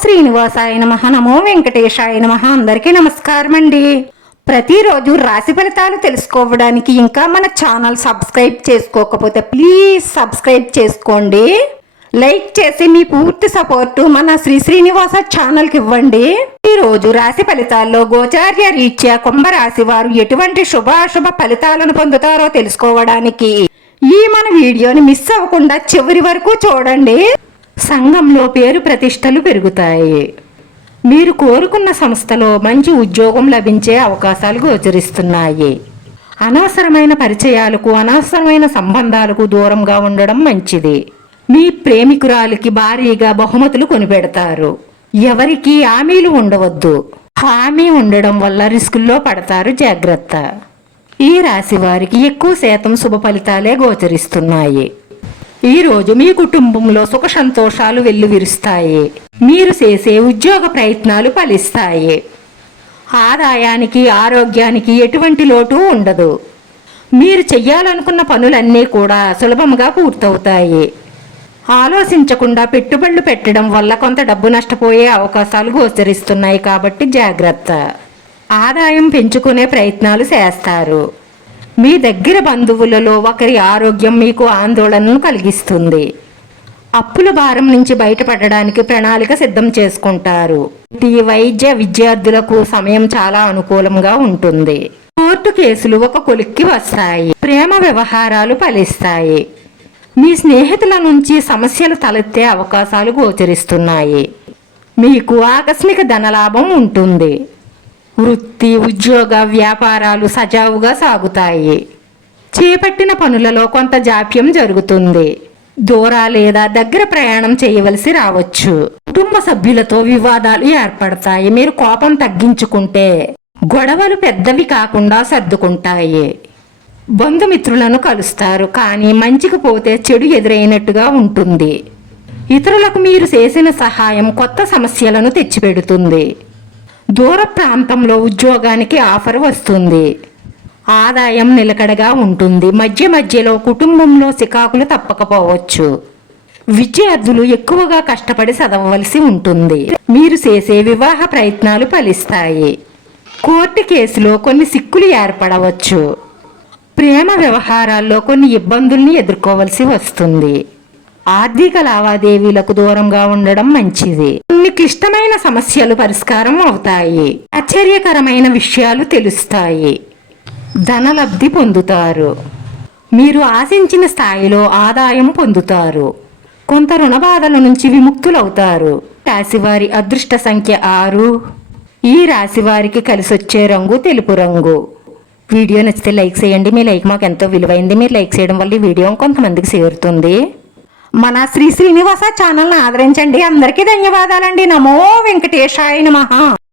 శ్రీనివాసాయ నమః, నమో వెంకటేశాయ నమః. అందరికీ నమస్కారం అండి. ప్రతిరోజు రాశి ఫలితాలు తెలుసుకోవడానికి ఇంకా మన ఛానల్ సబ్స్క్రైబ్ చేసుకోకపోతే ప్లీజ్ సబ్స్క్రైబ్ చేసుకోండి. లైక్ చేసి మీ పూర్తి సపోర్టు మన శ్రీనివాస ఛానల్కి ఇవ్వండి. ఈరోజు రాశి ఫలితాల్లో గోచార్య రీత్యా కుంభరాశి వారు ఎటువంటి శుభాశుభ ఫలితాలను పొందుతారో తెలుసుకోవడానికి ఈ మన వీడియోని మిస్ అవ్వకుండా చివరి వరకు చూడండి. సంఘంలో పేరు ప్రతిష్టలు పెరుగుతాయి. మీరు కోరుకున్న సంస్థలో మంచి ఉద్యోగం లభించే అవకాశాలు గోచరిస్తున్నాయి. అనవసరమైన పరిచయాలకు అనవసరమైన సంబంధాలకు దూరంగా ఉండడం మంచిది. మీ ప్రేమికురాలికి భారీగా బహుమతులు కొనిపెడతారు. ఎవరికి హామీలు ఉండవద్దు. హామీ ఉండడం వల్ల రిస్కుల్లో పడతారు, జాగ్రత్త. ఈ రాశి వారికి ఎక్కువ శాతం శుభ ఫలితాలే గోచరిస్తున్నాయి. ఈరోజు మీ కుటుంబంలో సుఖ సంతోషాలు వెల్లువిరుస్తాయి. మీరు చేసే ఉద్యోగ ప్రయత్నాలు ఫలిస్తాయి. ఆదాయానికి ఆరోగ్యానికి ఎటువంటి లోటు ఉండదు. మీరు చెయ్యాలనుకున్న పనులన్నీ కూడా సులభంగా పూర్తవుతాయి. ఆలోచించకుండా పెట్టుబడులు పెట్టడం వల్ల కొంత డబ్బు నష్టపోయే అవకాశాలు గోచరిస్తున్నాయి, కాబట్టి జాగ్రత్త. ఆదాయం పెంచుకునే ప్రయత్నాలు చేస్తారు. మీ దగ్గర బంధువులలో ఒకరి ఆరోగ్యం మీకు ఆందోళనను కలిగిస్తుంది. అప్పుల భారం నుంచి బయటపడడానికి ప్రణాళిక సిద్ధం చేసుకుంటారు. ఈ వైద్య విద్యార్థులకు సమయం చాలా అనుకూలంగా ఉంటుంది. కోర్టు కేసులు ఒక కొలిక్కి వస్తాయి. ప్రేమ వ్యవహారాలు ఫలిస్తాయి. మీ స్నేహితుల నుంచి సమస్యలు తలెత్తే అవకాశాలు గోచరిస్తున్నాయి. మీకు ఆకస్మిక ధనలాభం ఉంటుంది. వృత్తి, ఉద్యోగ, వ్యాపారాలు సజావుగా సాగుతాయి. చేపట్టిన పనులలో కొంత జాప్యం జరుగుతుంది. దూర లేదా దగ్గర ప్రయాణం చేయవలసి రావచ్చు. కుటుంబ సభ్యులతో వివాదాలు ఏర్పడతాయి. మీరు కోపం తగ్గించుకుంటే గొడవలు పెద్దవి కాకుండా సర్దుకుంటాయి. బంధుమిత్రులను కలుస్తారు, కానీ మంచికి పోతే చెడు ఎదురైనట్టుగా ఉంటుంది. ఇతరులకు మీరు చేసిన సహాయం కొత్త సమస్యలను తెచ్చిపెడుతుంది. దూర ప్రాంతంలో ఉద్యోగానికి ఆఫర్ వస్తుంది. ఆదాయం నిలకడగా ఉంటుంది. మధ్య మధ్యలో కుటుంబంలో చికాకులు తప్పకపోవచ్చు. విద్యార్థులు ఎక్కువగా కష్టపడి చదవవలసి ఉంటుంది. మీరు చేసే వివాహ ప్రయత్నాలు ఫలిస్తాయి. కోర్టు కేసులో కొన్ని సిక్కులు ఏర్పడవచ్చు. ప్రేమ వ్యవహారాల్లో కొన్ని ఇబ్బందుల్ని ఎదుర్కోవలసి వస్తుంది. ఆర్థిక లావాదేవీలకు దూరంగా ఉండడం మంచిది. కొన్ని క్లిష్టమైన సమస్యలు పరిష్కారం అవుతాయి. ఆశ్చర్యకరమైన విషయాలు తెలుస్తాయి. ధనలబ్ధి పొందుతారు. మీరు ఆశించిన స్థాయిలో ఆదాయం పొందుతారు. కొంత రుణబాధల నుంచి విముక్తులవుతారు. రాశివారి అదృష్ట సంఖ్య 6. ఈ రాశి వారికి కలిసొచ్చే రంగు తెలుపు రంగు. వీడియో నచ్చితే లైక్ చేయండి. మీ లైక్ మాకు ఎంతో విలువైంది. మీరు లైక్ చేయడం వల్ల ఈ వీడియో కొంతమందికి చేరుతుంది. మన శ్రీనివాస ఛానల్ని ఆదరించండి. అందరికీ ధన్యవాదాలండి. నమో వెంకటేశాయ నమః.